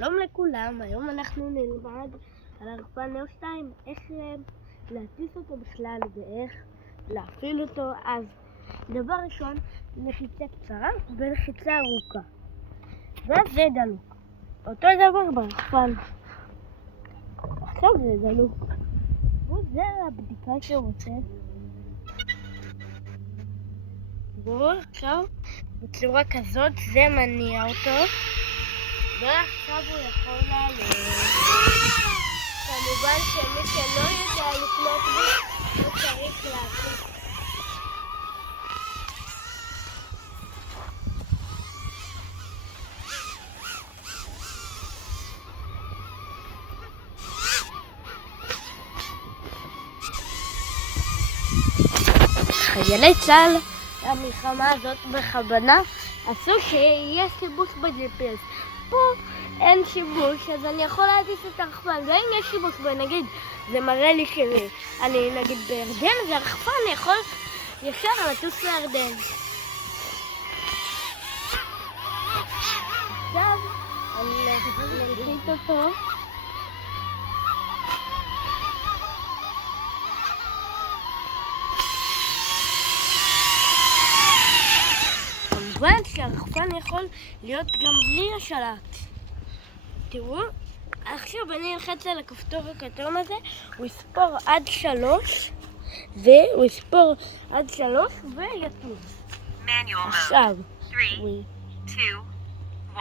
שלום לכולם, היום אנחנו נלמד על הרחפן נאו 2, איך להטיס אותו בכלל ואיך להפעיל אותו. אז דבר ראשון, לחיצה קצרה ולחיצה ארוכה, ואז זה דלוק. אותו דבר ברחפן. עכשיו זה דלוק, וזה הבדיקה שרוצה. ועכשיו בצורה כזאת זה מניע אותו, ועכשיו הוא יכול לעלות. כמובן שמי שלא יודע לקנות בו, הוא צריך להקליט. חיילי צה"ל המלחמה הזאת בכוונה עשו שיהיה שיבוש ב-GPS. פה אין שיבוש, אז אני יכול להטיס את הרחפן, ואם יש שיבוש ונגיד זה מראה לי שאני נגיד בירדן, אז הרחפן יכול ישר לטוס לירדן. עכשיו אני נלחית אותו. כמובן שהרחפן יכול להיות גם בלי השלט. תראו, עכשיו אני אלחץ על הכפתור הכתום הזה, הוא יספור עד 3, והוא יספור עד 3 ויטוס. עכשיו, 3, 2, 1.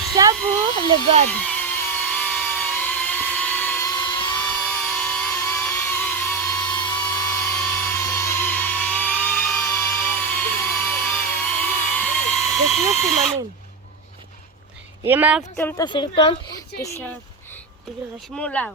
עכשיו הוא לבד. תשנו סימנים. אם אהבתם את הסרטון, תירשמו לייק.